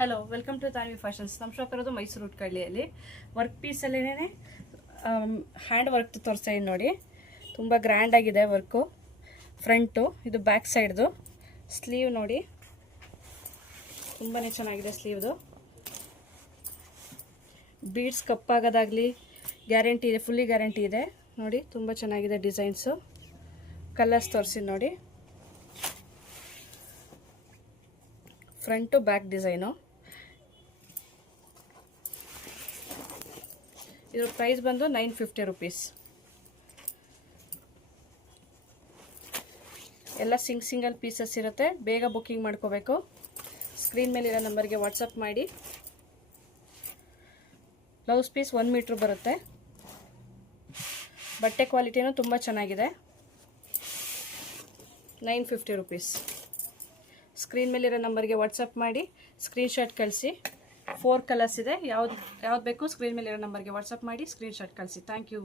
Hello, welcome to Tanvi fashions. ನಮ್ಮ shop ಇರೋದು ಮೈಸೂರು ಉಟ್ಕಳ್ಳಿಯಲ್ಲಿ. ವರ್ಕ್ ಪೀಸಲ್ಲೇ ಹ್ಯಾಂಡ್ ವರ್ಕ್ ತೋರಿಸ್ತಾ ಇದ್ದೀನಿ ನೋಡಿ. ತುಂಬ ಗ್ರ್ಯಾಂಡ್ ಆಗಿದೆ ವರ್ಕು. ಫ್ರಂಟು ಇದು ಬ್ಯಾಕ್ ಸೈಡ್ದು. ಸ್ಲೀವ್ ನೋಡಿ, ತುಂಬಾ ಚೆನ್ನಾಗಿದೆ ಸ್ಲೀವ್ದು. ಬೀಡ್ಸ್ ಕಪ್ಪಾಗೋದಾಗಲಿ ಗ್ಯಾರಂಟಿ ಇದೆ, ಫುಲ್ಲಿ ಗ್ಯಾರಂಟಿ ಇದೆ ನೋಡಿ. ತುಂಬ ಚೆನ್ನಾಗಿದೆ ಡಿಸೈನ್ಸು. ಕಲರ್ಸ್ ತೋರಿಸಿ ನೋಡಿ. Front back design. ಇದ್ರ ಪ್ರೈಸ್ ಬಂದು 950 rupees. ಎಲ್ಲ ಸಿಂಗಲ್ ಪೀಸಸ್ ಇರುತ್ತೆ. ಬೇಗ ಬುಕ್ಕಿಂಗ್ ಮಾಡ್ಕೋಬೇಕು. ಸ್ಕ್ರೀನ್ ಮೇಲಿರೋ ನಂಬರ್ಗೆ ವಾಟ್ಸಪ್ ಮಾಡಿ. ಬ್ಲೌಸ್ ಪೀಸ್ 1 ಮೀಟ್ರ್ ಬರುತ್ತೆ. ಬಟ್ಟೆ ಕ್ವಾಲಿಟಿನೂ ತುಂಬ ಚೆನ್ನಾಗಿದೆ. 950 rupees. ಸ್ಕ್ರೀನ್ ಮೇಲಿರೋ ನಂಬರ್ಗೆ ವಾಟ್ಸಪ್ ಮಾಡಿ ಸ್ಕ್ರೀನ್ಶಾಟ್ ಕಳಿಸಿ. 4 ಕಲರ್ಸ್ ಇದೆ. ಯಾವ್ದು ಬೇಕು ಸ್ಕ್ರೀನ್ ಮೇಲಿರೋ ನಂಬರ್ಗೆ ವಾಟ್ಸಪ್ ಮಾಡಿ ಸ್ಕ್ರೀನ್ಶಾಟ್ ಕಳಿಸಿ. Thank you.